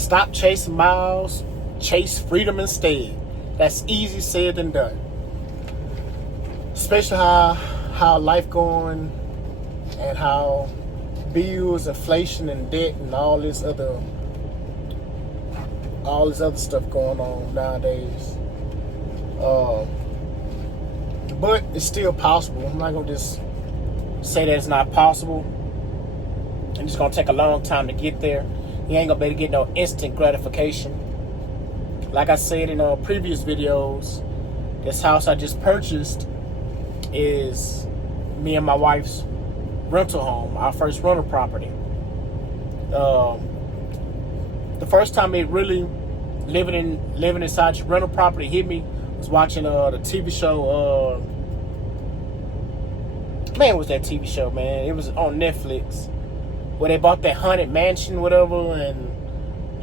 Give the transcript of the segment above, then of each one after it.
Stop chasing miles, chase freedom instead. That's easy said than done. Especially how life going and how bills, inflation, and debt, and all this other stuff going on nowadays. But it's still possible. I'm not gonna just say that it's not possible. And it's gonna take a long time to get there. You ain't gonna be able to get no instant gratification. Like I said in previous videos, this house I just purchased is me and my wife's rental home, our first rental property. The first time it really living inside your rental property hit me was watching the TV show. Man, was that TV show, man? It was on Netflix where they bought that haunted mansion, whatever, and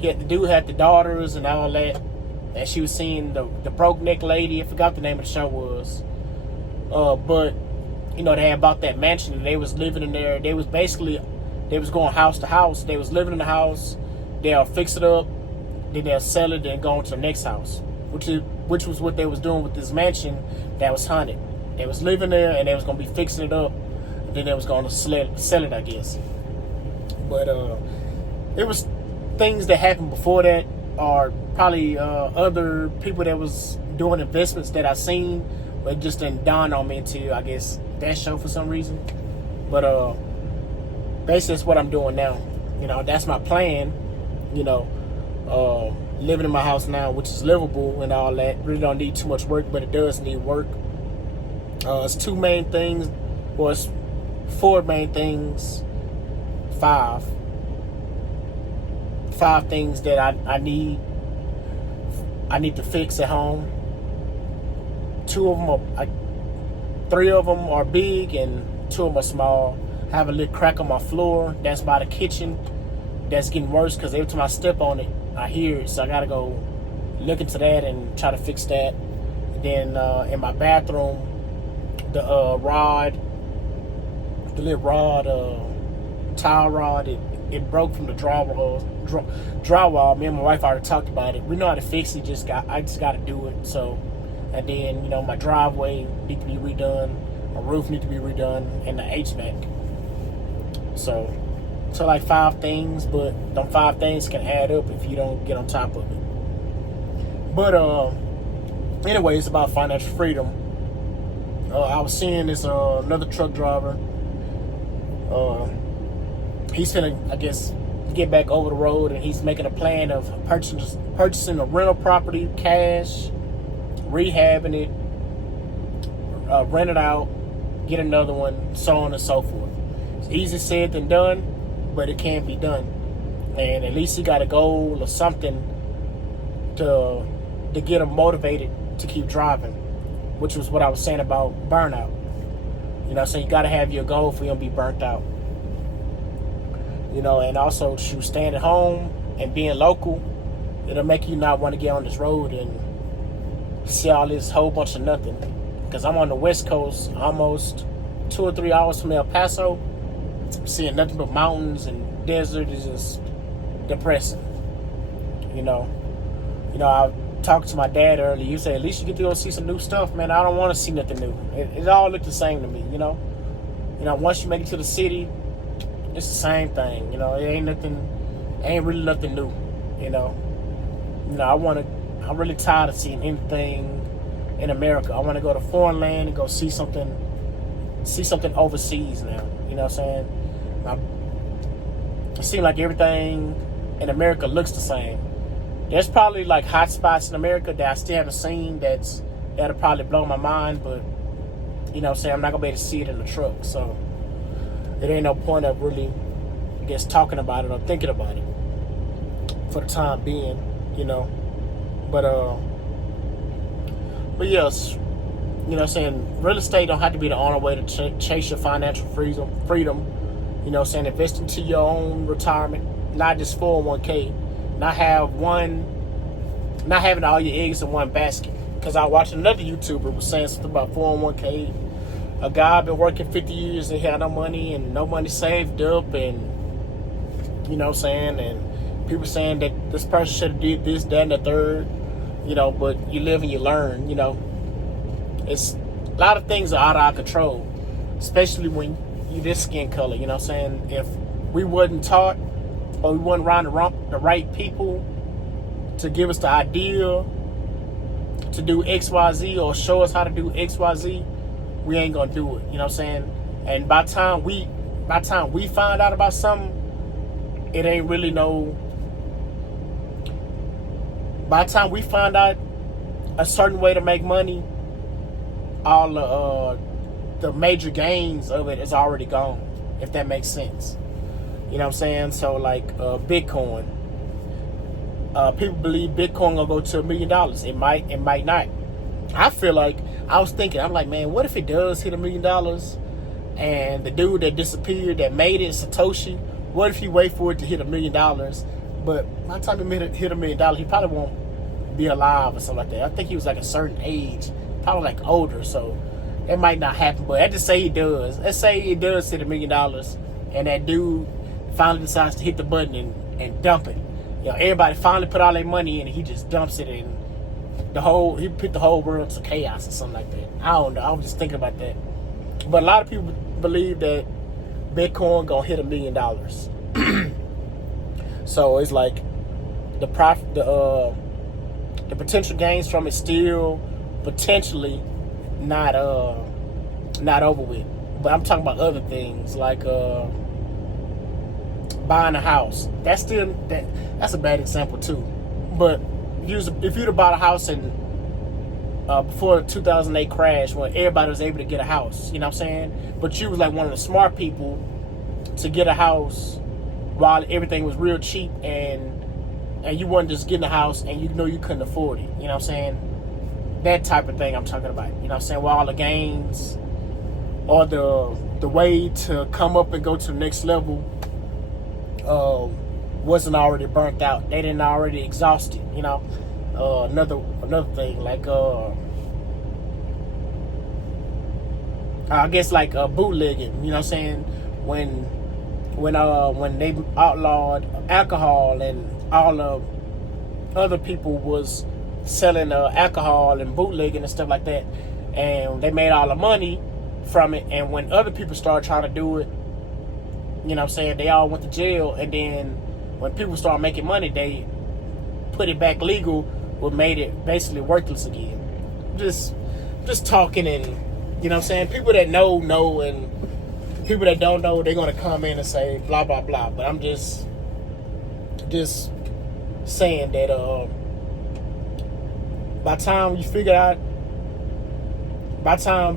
the dude had the daughters and all that, and she was seeing the broke neck lady. I forgot the name of the show was. But you know, they had bought that mansion and they was living in there. They was going house to house. They was living in the house. They'll fix it up, then they'll sell it, then go on to the next house, which was what they was doing with this mansion that was haunted. They was living there and they was gonna be fixing it up, and then they was gonna sell it, I guess. But it was things that happened before that, or probably other people that was doing investments that I seen, but it just didn't dawn on me until, I guess, that show for some reason. But basically that's what I'm doing now. You know, that's my plan. You know, living in my house now, which is livable and all that. Really don't need too much work, but it does need work. It's two main things, or it's four main things, five things that I need to fix at home. Three of them are big and two of them are small. I have a little crack on my floor that's by the kitchen that's getting worse because every time I step on it I hear it, so I gotta go look into that and try to fix that. And then in my bathroom, the little towel rod, it broke from the drywall. Me and my wife already talked about it. We know how to fix it. I just got to do it. So, and then, you know, my driveway need to be redone, my roof need to be redone, and the HVAC. So like 5 things, but them 5 things can add up if you don't get on top of it. But anyway, it's about financial freedom. I was seeing this another truck driver. He's finna, I guess, get back over the road, and he's making a plan of purchasing a rental property, cash, rehabbing it, rent it out, get another one, so on and so forth. It's easier said than done, but it can be done. And at least he got a goal or something to get him motivated to keep driving, which was what I was saying about burnout. You know, so you got to have your goal for you to be burnt out. You know, and also staying at home and being local, it'll make you not want to get on this road and see all this whole bunch of nothing. Because I'm on the West Coast, almost 2 or 3 hours from El Paso, seeing nothing but mountains and desert is just depressing. You know, I talked to my dad earlier. You said, at least you get to go see some new stuff, man. I don't want to see nothing new. It all looked the same to me, you know. Once you make it to the city, it's the same thing. You know, it ain't really nothing new. You know, I'm really tired of seeing anything in America. I want to go to foreign land and go see something overseas now. You know what I'm saying? It seems like everything in America looks the same. There's probably like hot spots in America that I still haven't seen that'll probably blow my mind, but you know what I'm saying, I'm not gonna be able to see it in the truck, so it ain't no point of really, I guess, talking about it or thinking about it for the time being, you know. But yes, you know what I'm saying, real estate don't have to be the only way to chase your financial freedom. You know what I'm saying, invest into your own retirement, not just 401k. Not having all your eggs in one basket. Because I watched another YouTuber was saying something about 401k. A guy been working 50 years and he had no money and no money saved up, and you know what I'm saying, and People saying that this person should have did this, that, and the third. But you live and you learn. It's a lot of things are out of our control, especially when you this skin color. You know what I'm saying? If we wasn't taught or we wasn't around the right people to give us the idea to do XYZ or show us how to do XYZ, we ain't gonna do it. You know what I'm saying? And by the time we find out about something, it ain't really no. By the time we find out a certain way to make money, all the major gains of it is already gone, if that makes sense. You know what I'm saying? So like Bitcoin. People believe Bitcoin gonna go to $1 million. It might not. I feel like, I was thinking, I'm like, man, what if it does hit $1 million? And the dude that disappeared, that made it, Satoshi, what if he wait for it to hit $1 million? But by the time he hit $1 million, he probably won't be alive or something like that. I think he was like a certain age, probably like older, so it might not happen. But let's just say he does. Let's say it does hit $1 million, and that dude finally decides to hit the button and dump it. Everybody finally put all their money in, and he just dumps it, and he put the whole world to chaos or something like that. I don't know. I was just thinking about that. But a lot of people believe that Bitcoin gonna hit $1 million. So it's like the potential gains from it still potentially not over with. But I'm talking about other things like buying a house. That's a bad example too. But if you'd have bought a house in before the 2008 crash, when everybody was able to get a house, you know what I'm saying? But you was like one of the smart people to get a house while everything was real cheap, and you wasn't just getting a house and you couldn't afford it. You know what I'm saying? That type of thing I'm talking about. You know what I'm saying? Where all the gains or the way to come up and go to the next level wasn't already burnt out. They didn't already exhaust it. Another thing like I guess like bootlegging. You know what I'm saying? When they outlawed alcohol and all the other people was selling alcohol and bootlegging and stuff like that, and they made all the money from it, and when other people started trying to do it, you know what I'm saying, they all went to jail, and then when people started making money, they put it back legal, what made it basically worthless again. Just talking, and you know what I'm saying, people that know, and people that don't know, they're gonna come in and say blah blah blah. But I'm just saying that by the time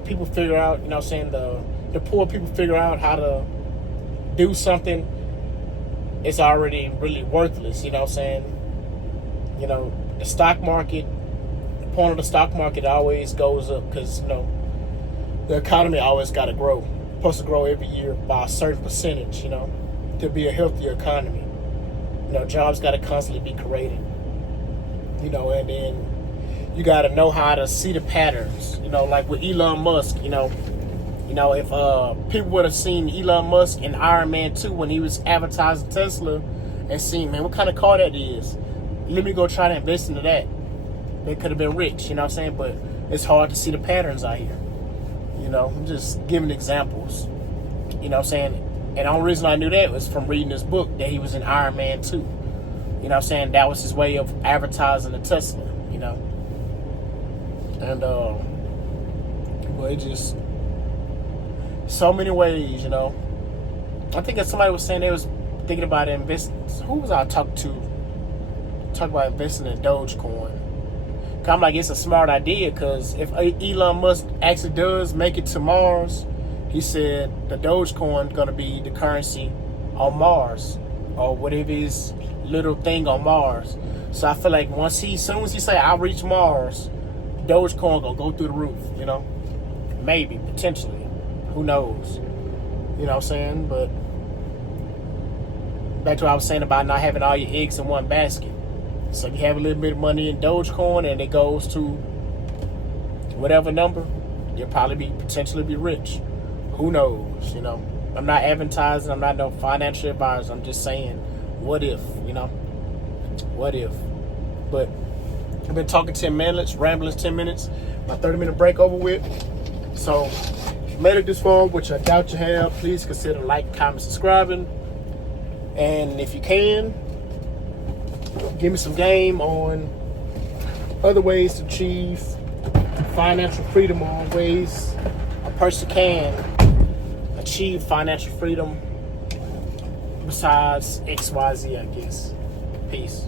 people figure out, you know what I'm saying, the poor people figure out how to do something, it's already really worthless. You know what I'm saying? The stock market, the point of the stock market always goes up because the economy always got to grow. It's supposed to grow every year by a certain percentage, to be a healthier economy. Jobs got to constantly be created. And then you got to know how to see the patterns. Like with Elon Musk, if people would have seen Elon Musk in Iron Man 2 when he was advertising Tesla and seen, man, what kind of car that is, let me go try to invest into that. They could have been rich, you know what I'm saying? But it's hard to see the patterns out here. I'm just giving examples. You know what I'm saying? And the only reason I knew that was from reading this book that he was in Iron Man 2. You know what I'm saying? That was his way of advertising the Tesla, And, but it just, so many ways, I think that somebody was saying they was thinking about investing. Who was I talking to? Talk about investing in Dogecoin. I'm like, it's a smart idea, because if Elon Musk actually does make it to Mars, he said the Dogecoin going to be the currency on Mars, or whatever his little thing on Mars. So I feel like as soon as he say I'll reach Mars, Dogecoin gonna go through the roof. Maybe, potentially, who knows? You know what I'm saying? But back to what I was saying about not having all your eggs in one basket. So if you have a little bit of money in Dogecoin and it goes to whatever number, you'll probably potentially be rich. Who knows? I'm not advertising. I'm not no financial advisor. I'm just saying, what if? What if? But I've been talking 10 minutes, rambling 10 minutes. My 30-minute break over with. So, if you made it this far, which I doubt you have, please consider like, comment, subscribing. And if you can, give me some game on other ways to achieve financial freedom, or ways a person can achieve financial freedom besides XYZ, I guess. Peace.